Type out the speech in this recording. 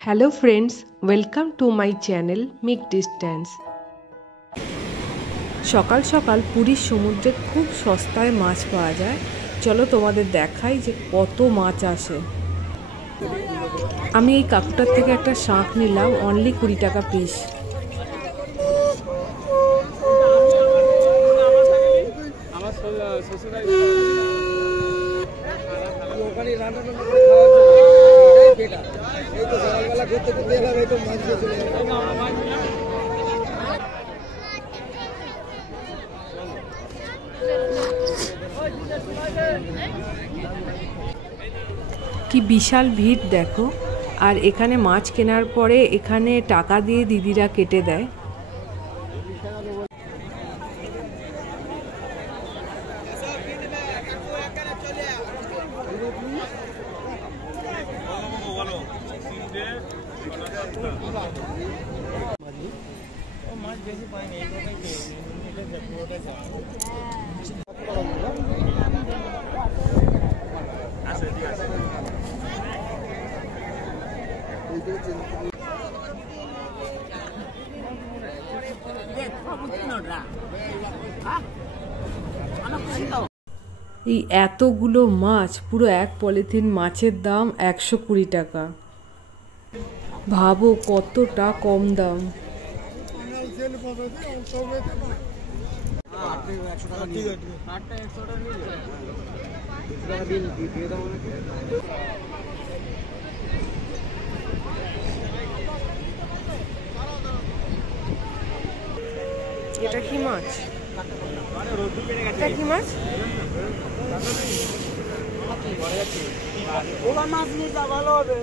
Hello friends, welcome to my channel Mid Distance। সকাল সকাল পুরীর সমুদ্রে খুব সস্তায় মাছ পাওয়া যায়। চলো তোমাদের দেখাই যে কত মাছ আসে। আমি এই কাকুটার থেকে একটা শাঁখ নিলাম, অনলি 20 টাকা পিস। কি বিশাল ভিড় দেখো। আর এখানে মাছ কেনার পরে এখানে টাকা দিয়ে দিদিরা কেটে দেয়। এই এতগুলো মাছ, পুরো এক পলিথিন মাছের দাম 120 টাকা। ভাবো কতটা কম দাম। এটা কি মাছ? এটা কি মাছ? ওলা মাছ নিয়ে যা ভালো হবে।